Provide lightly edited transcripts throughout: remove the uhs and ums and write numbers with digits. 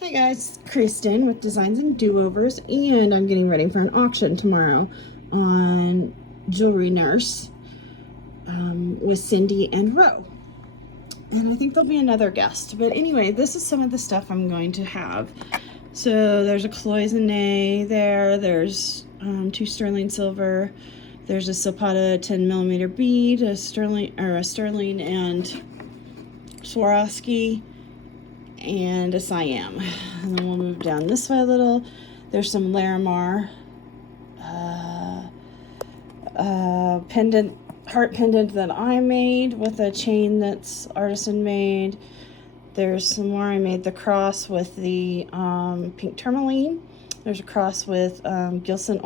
Hi guys, Kristin with Designs and Do-Overs, and I'm getting ready for an auction tomorrow on Jewelry Nurse with Cindy and Ro. And I think there'll be another guest. But anyway, this is some of the stuff I'm going to have. So there's a cloisonne there, there's 2 sterling silver, there's a Zapata 10mm bead, a sterling and Swarovski, and a Siam. And then we'll move down this way a little. There's some Larimar pendant, heart pendant that I made with a chain that's artisan made. There's some more. I made the cross with the pink tourmaline. There's a cross with Gilson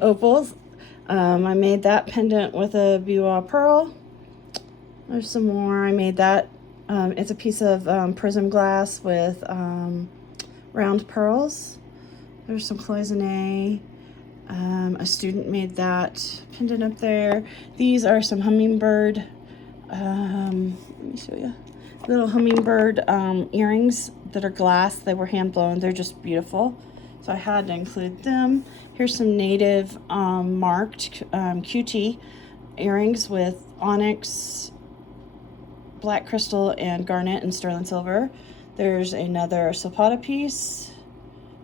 opals. I made that pendant with a Biwa pearl. There's some more. I made that. It's a piece of prism glass with round pearls. There's some cloisonne. A student made that pendant up there. These are some hummingbird. Let me show you. Little hummingbird earrings that are glass. They were hand blown. They're just beautiful. So I had to include them. Here's some native marked QT earrings with onyx, black crystal, and garnet and sterling silver. There's another Zapata piece.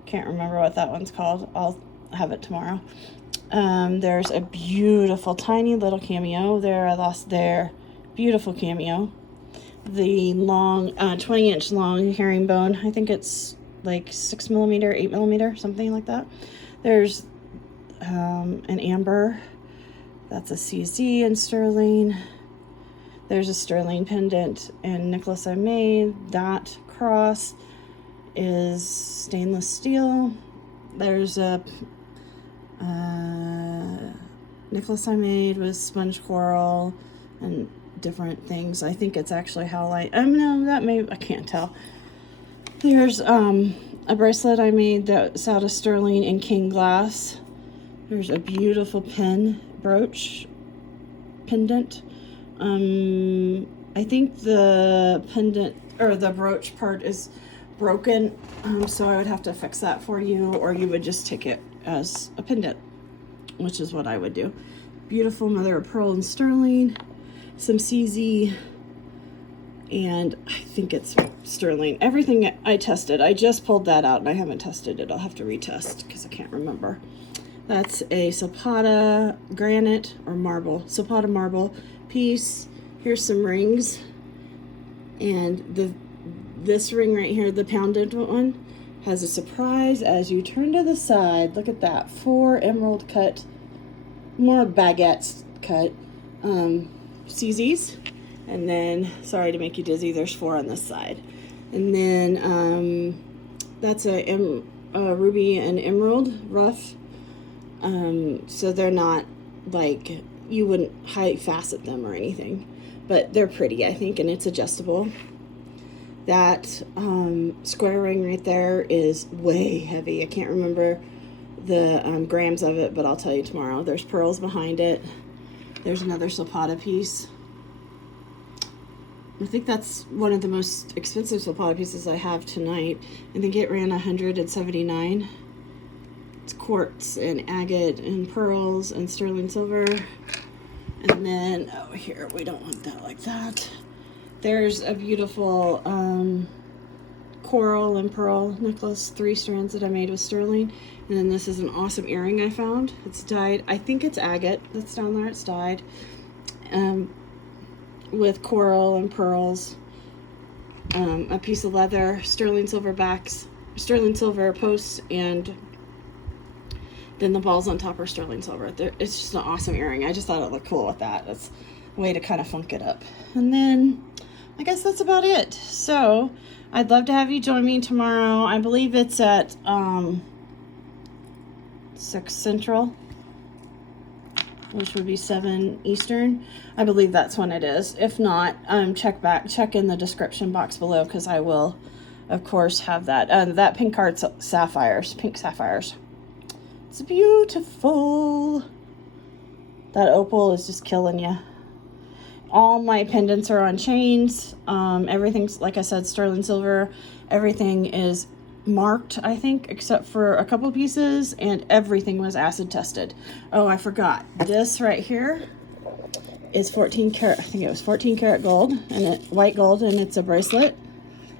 Can't remember what that one's called. I'll have it tomorrow. There's a beautiful tiny little cameo there. I lost there. Beautiful cameo. The long 20-inch long herringbone. I think it's like 6mm, 8mm, something like that. There's an amber. That's a CZ and sterling. There's a sterling pendant and necklace I made. That cross is stainless steel. There's a necklace I made with sponge coral and different things. I think it's actually howlite. No, that may, I can't tell. There's a bracelet I made that's out of sterling and king glass. There's a beautiful pen brooch pendant. I think the pendant or the brooch part is broken, so I would have to fix that for you, or you would just take it as a pendant, which is what I would do. Beautiful mother of pearl and sterling, some CZ, and I think it's sterling. Everything I tested, I just pulled that out and I haven't tested it. I'll have to retest because I can't remember. That's a Zapata granite or marble, Zapata marble piece. Here's some rings, and this ring right here, the pounded one, has a surprise as you turn to the side. Look at that, 4 emerald cut, more baguettes cut CZs, and then, sorry to make you dizzy, there's 4 on this side, and then that's a ruby and emerald rough. So they're not like, you wouldn't high facet them or anything, but they're pretty, I think, and it's adjustable. That square ring right there is way heavy. I can't remember the grams of it, but I'll tell you tomorrow. There's pearls behind it. There's another Zapata piece. I think that's one of the most expensive Zapata pieces I have tonight. I think it ran $179. It's quartz and agate and pearls and sterling silver. And then, oh, here, we don't want that like that. There's a beautiful coral and pearl necklace, 3 strands that I made with sterling. And then this is an awesome earring I found. It's dyed, I think it's agate that's down there, it's dyed. With coral and pearls. A piece of leather, sterling silver backs, sterling silver posts, and then the balls on top are sterling silver. It's just an awesome earring. I just thought it looked cool with that. That's a way to kind of funk it up. And then I guess that's about it. So I'd love to have you join me tomorrow. I believe it's at 6 Central, which would be 7 Eastern. I believe that's when it is. If not, check in the description box below, because I will, of course, have that. That pink heart's sapphires, pink sapphires. It's beautiful. That opal is just killing you. All my pendants are on chains. Everything's, like I said, sterling silver. Everything is marked, I think, except for a couple pieces, and everything was acid tested. Oh, I forgot. This right here is 14 karat, I think it was 14 karat gold, and white gold, and it's a bracelet.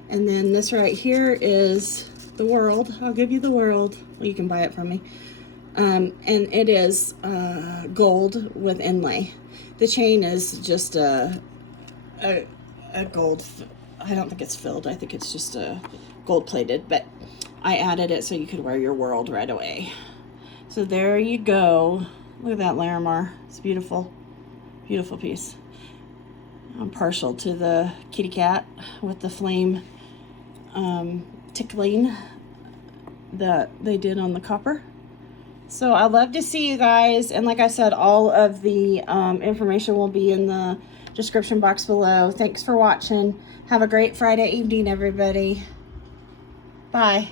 And then this right here is the world. I'll give you the world. Well, you can buy it from me. And it is gold with inlay. The chain is just a gold. I don't think it's filled. I think it's just a gold plated, but I added it so you could wear your world right away. So there you go. Look at that Larimar. It's beautiful. Beautiful piece. I'm partial to the kitty cat with the flame tickling that they did on the copper. So I'd love to see you guys, and like I said, all of the information will be in the description box below. Thanks for watching. Have a great Friday evening, everybody. Bye.